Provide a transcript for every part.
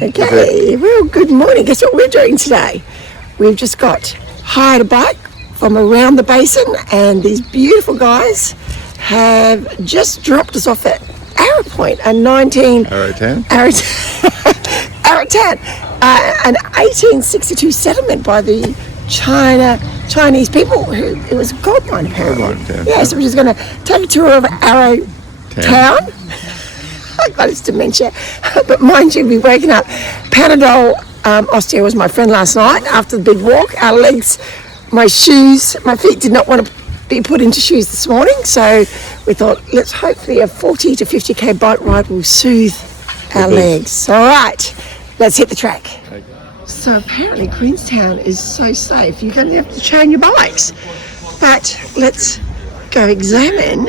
Okay, well, good morning. Guess what we're doing today? We've just hired a bike from around the basin, and these beautiful guys have just dropped us off at Arrowtown, Arrowtown, an 1862 settlement by the Chinese people. It was a gold mine, apparently. Yeah, so we're just going to take a tour of Arrowtown. I got his dementia, but mind you, we waking up. Panadol Osteo was my friend last night after the big walk. Our legs, my shoes, my feet did not want to be put into shoes this morning, so we thought let's hopefully a 40 to 50k bike ride will soothe our legs. All right, let's hit the track. Okay. So apparently Queenstown is so safe. You're going to have to chain your bikes, but let's go examine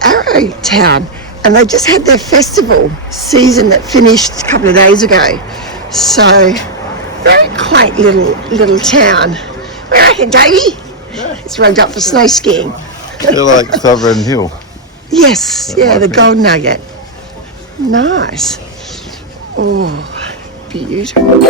Arrowtown, and they just had their festival season that finished a couple of days ago. So very quaint little town. Where are you, Davey? It's rugged up for snow skiing. Feel like Sovereign Hill. Yes, yeah, the Gold Nugget. Nice. Oh, beautiful.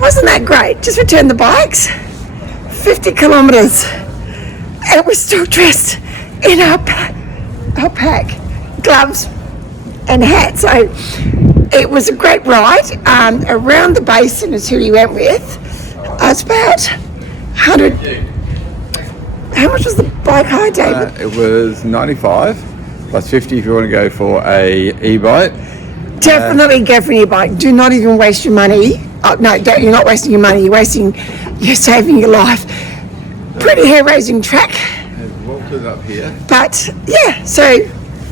Wasn't that great? Just returned the bikes, 50 kilometres, and we're still dressed in our pack, gloves and hats. So it was a great ride. Around the basin is who we went with. It's about 100. How much was the bike hire, David? It was 95 plus 50 if you want to go for a e-bike. Definitely go for an e-bike. Do not even waste your money. Oh, no, you're not wasting your money. You're saving your life. Pretty hair-raising track. I've walked it up here. But yeah, so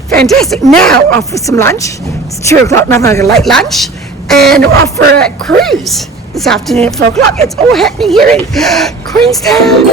fantastic. Now off for some lunch. It's 2 o'clock, nothing like a late lunch. And we're off for a cruise this afternoon at 4 o'clock. It's all happening here in Queenstown.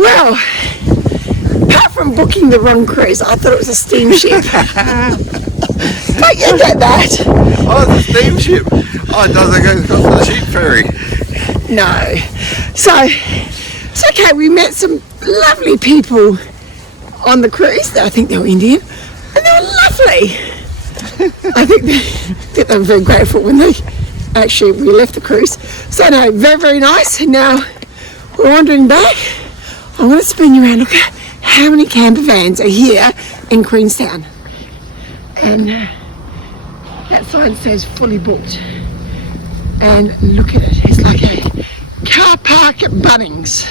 Well, apart from booking the wrong cruise, I thought it was a steamship. Don't you get that? Oh, it's a steamship. Oh, it doesn't go across the sheep ferry. No. So, it's okay, we met some lovely people on the cruise. I think they were Indian, and they were lovely. I think they were very grateful when we left the cruise. So no, very, very nice. And now we're wandering back. I'm going to spin you around. Look at how many camper vans are here in Queenstown. And that sign says fully booked. And look at it. It's like a car park at Bunnings.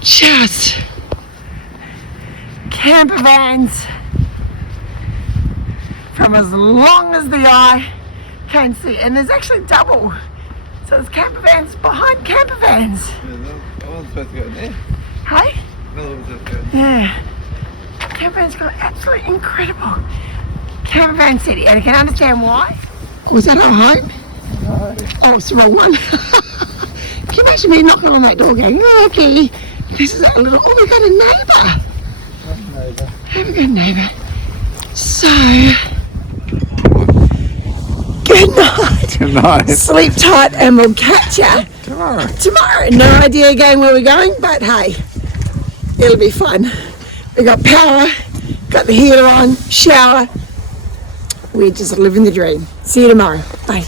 Just camper vans from as long as the eye can see, and there's actually double. So there's camper vans behind camper vans. Yeah, one's supposed to go in there. Hey? Another one's supposed to go in there. Yeah. Camper vans got absolutely incredible. Camper van city, and I can understand why. Was that our home? No. Oh, it's the wrong one. Can you imagine me knocking on that door going, oh, okay, this is a little, oh, we got a neighbour. Have a good neighbour. So, good night. Good night. Sleep tight and we'll catch ya Tomorrow. tomorrow. No idea again where we're going, but hey, it'll be fun. We got power, got the heater on, shower. We're just living the dream. See you tomorrow. Bye.